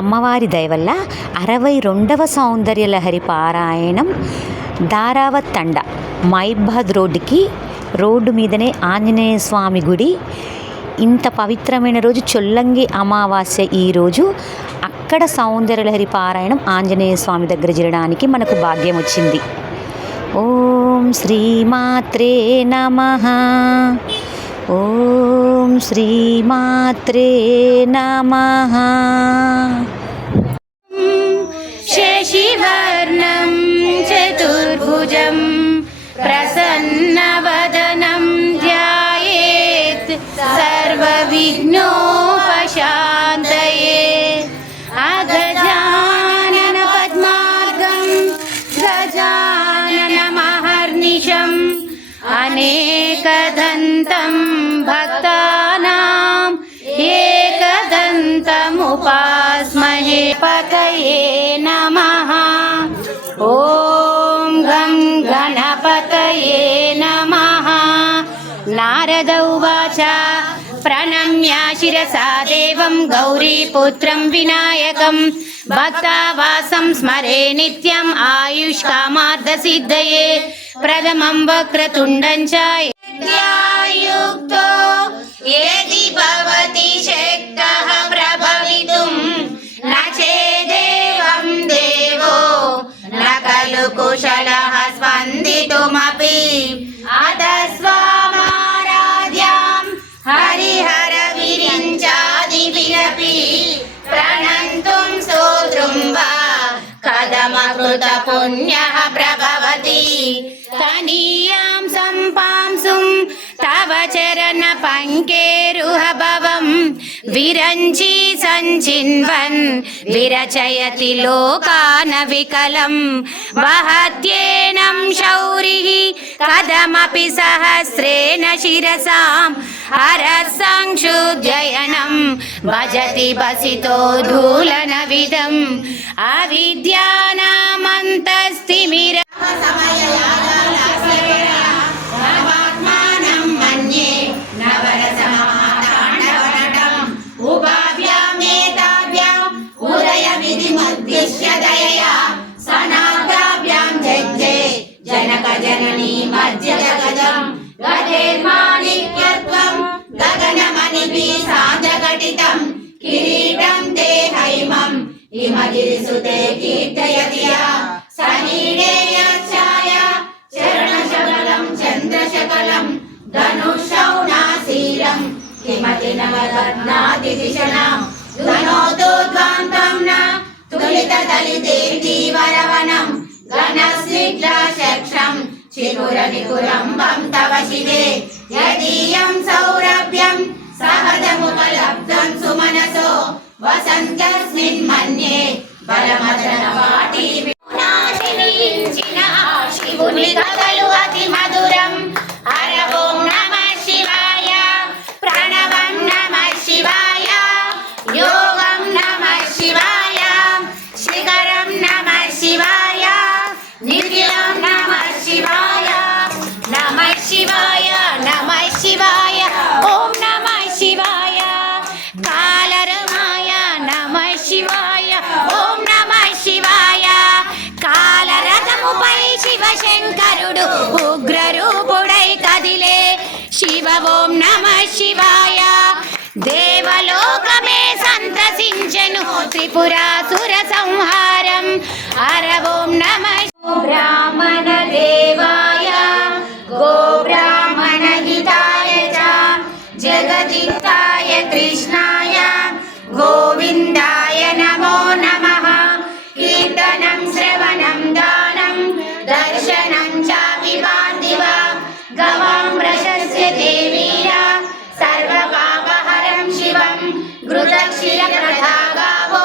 అమ్మవారి దయవల్ల 62వ సౌందర్యలహరి పారాయణం దారావత్ తండ మైబాద్ రోడ్డు మీదనే ఆంజనేయ స్వామి గుడి. ఇంత పవిత్రమైన రోజు చొల్లంగి అమావాస్య ఈరోజు అక్కడ సౌందర్యలహరి పారాయణం ఆంజనేయ స్వామి దగ్గర జరగడానికి మనకు భాగ్యం వచ్చింది. ఓం శ్రీమాత్రే నమః. ఓం శ్రీమాత్రే నమః. శశివర్ణం చతుర్భుజం ప్రసన్నవదనం ధ్యాయేత్ సర్వవిఘ్నోపశాంతయే. అగజానన పద్మార్గం గజానన మహర్నిశం అనేకదంతం భక్తానాం ఏకదంతముపాస్మహే. పతయే నమః. ఓం గం గణపతయే నమః. నారద ఉవాచ ప్రణమ్య శిరసా దేవం గౌరీపుత్రం వినాయకం భక్తావాసం స్మరే నిత్యం ఆయుష్కామార్థసిద్ధయే. ప్రథమం వక్రతుండం చ యుక్తో యది భవతి శక్తః ప్రభవితుం న చేదేవం దేవో న ఖలు కుశలః స్పందితుమపి. అతస్వామారాధ్యాం హరిహర విరించాదిభిరపి ప్రణంతుం స్తోత్రం వా కథమకృత పుణ్యః ప్రభవతి. తనీయాం సంపాంసుం తవ చరణ పంకేరుహ భవం విరంచి సంచిన్వన్ విరచయతి లోకాన వికలం. వహత్యేనం శౌరిః కథమపి సహస్రేణ శిరసాం హరస్సంక్షుధ్యయనం భజతి బసితో ధూలనవిదం. అవిద్యానామంతస్తిమిర నవాత్మానం మన్యే నవరసమాతాండవనటం. ఉపాభ్యామేతాభ్యాం ఉదయమిదిముద్దిశ్య దయయా సనాథాభ్యాం జజ్జే జనక జననీ మధ్య జగదం. గదేర్మాణిక్యత్వం గగనమణిభిः సాంజఘటితం కిరీటం తే హైమం హిమగిరిసుతే కీర్తయతి యా. సనీడే యచ్ఛాయ చరణశకలం చంద్రశకలం ధనుషౌ నాసీరం కిమతి నవరత్నాది దిశనాం. ధనోతో ధ్వాంతం న తులితదలితేర్దీవరవనం ఘనస్నిగ్ధశక్షం చిగురనికురంబం తవ శివే. యదీయం సౌరభ్యం సహజముపలబ్ధం సుమనసో వసంత్యస్మిన్ మన్యే బలమదనవాటి వినాశినించిన శివుని కథలు అతి మధురం. హర ఓం నమః శివాయ ప్రణవం నమః శివాయ యోగం నమః శివాయ శిఖరం నమః శివాయ నిఖిలం నమః శివాయ. నమః శివాయ నమః శివాయ ఓం నమః శివాయ. కాలరమాయ నమః శివాయ ఓం నమః శివాయ. కాలరథముపై శివశంకరుడు ఉగ్రరూపుడై కదిలే శివ ఓం నమః శివాయ. దేవలోకమే సంతసించెను త్రిపురాసుర సంహారం. హర ఓం నమః. బ్రాహ్మణ దేవాయ గోబ్రాహ్మణ హితాయ చ జగదిత్తాయ కృష్ణాయ గోవిందాయ నమో నమః. కీర్తనం శ్రవణం దానం దర్శనం చాపి పార్థివ గవాం ప్రశస్య దేవీయ సర్వపాపహరం శివం. ఘృతక్షీరప్రధాగావో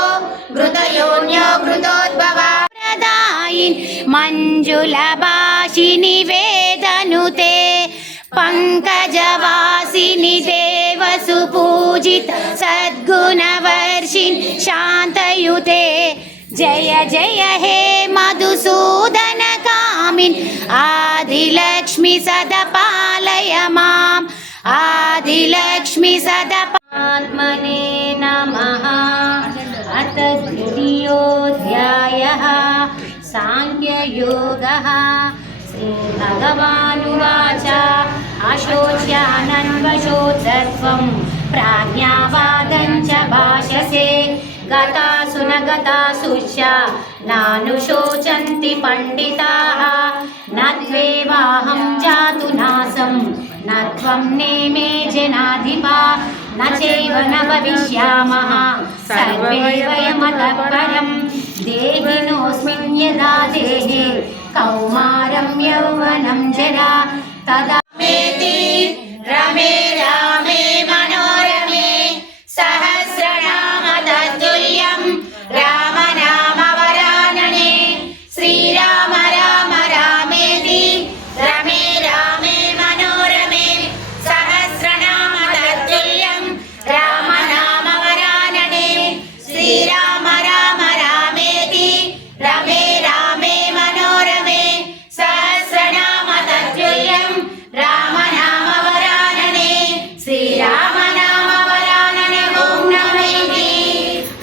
ఘృతయోన్యో ఘృతోద్భవ. ప్రదాయిన్ మంజులభాషిని వేదనుతే పంకజవాసిని దేవసుపూజిత సద్గుణవర్షిణి శాంతయుతే. జయ జయ హే మధుసూదన కామిన్ ఆదిలక్ష్మి సదపాలయ మాం. ఆదిలక్ష్మి సదపాత్మనే నమః. अथ द्वितीयोऽध्यायः साङ्ख्ययोगः। श्रीभगवानुवाच अशोच्यानन्वशोचत्वं प्राज्ञावादं च भाषसे गतासु न गतासुश्च नानुशोचन्ति पण्डिताः न त्वेवाहं जातु नासं न त्वं नेमे जनाधिपा न चैव न भविष्यामः सर्वे वयमतः परं देहिनोऽस्मिन् यदा देहे कौमारं यौवनं जरा तदा मेति रमे रामे मनोरमे सहस्रनाम तत्तुल्यं राम नाम वरानने श्रीराम राम रामेति रमे रामे मनोरमे सहस्रनाम तत्तुल्यं राम नाम वरानने श्रीराम राम रामेति रमे रामे मनोरमे सहस्रनाम तत्तुल्यं राम नाम वरानने श्रीराम नाम वरानने ओम नमः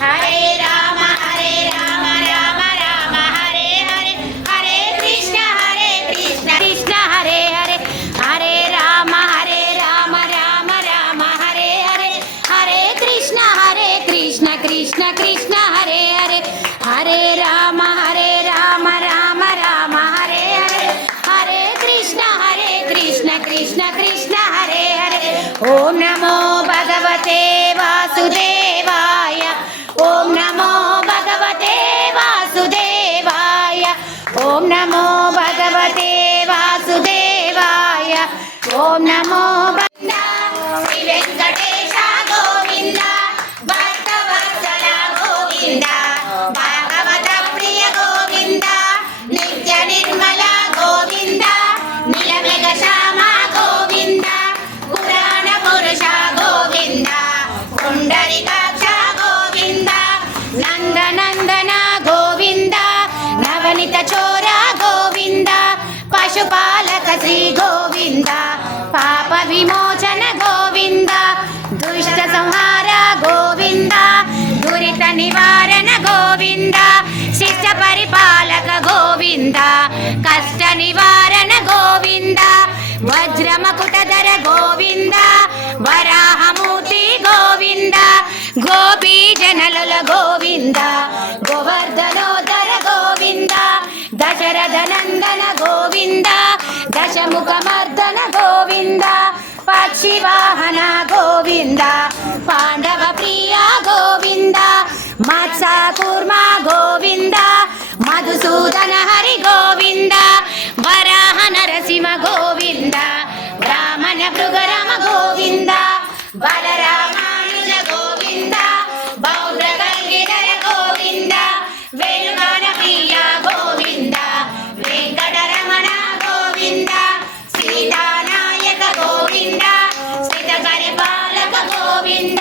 हरे राम राम राम हरे हरे हरे कृष्ण कृष्ण हरे हरे हरे राम राम राम हरे हरे हरे कृष्ण कृष्ण कृष्ण हरे हरे हरे राम राम राम हरे हरे हरे कृष्ण कृष्ण कृष्ण हरे हरे ओम नमो भगवते वासुदेवाय ओम नमो भगवते वासुदेवाय ओम नमो भगवते वासुदेवाय ओम नमो श्री वेंकटेश गोविंद भक्तवत्सल गोविंद भागवत प्रिय गोविंद नित्य निर्मल गोविंद नीलमेघ श्याम गोविंद पुराण पुरुष गोविंद पुंडरीकाक्ष गोविंद नंदनंदन गोविंद नवनीत चोर गोविंद पशुपालक श्री गोविंद पाप विमोचन गोविंद दुष्ट संहार गोविंद दुरित निवारण गोविंद शिष्ट परिपालक गोविंद कष्ट निवारण गोविंद वज्रमकुटधर गोविंद वराहमूर्ति गोविंद गोपी जनलुल गोविंद गोवर्धनोदर गोविंद दशरथ नंदन गोविंद दशमुखमर्दन गोविंद पक्षिवाहन गोविंद पांडव प्रिय गोविंद मत्स्य कूर्मा गोविंद मधुसूदन हरि गोविंद वराह नरसिंह गोविंद ब्राह्मण भृगराम गोविंद बलरामानुज गोविंद बौद्ध गंगीधर गोविंद वेणुगान प्रिय गोविंद वेंकटरमण गोविंद सीतानायक गोविंद स्थित परिपालक गोविंद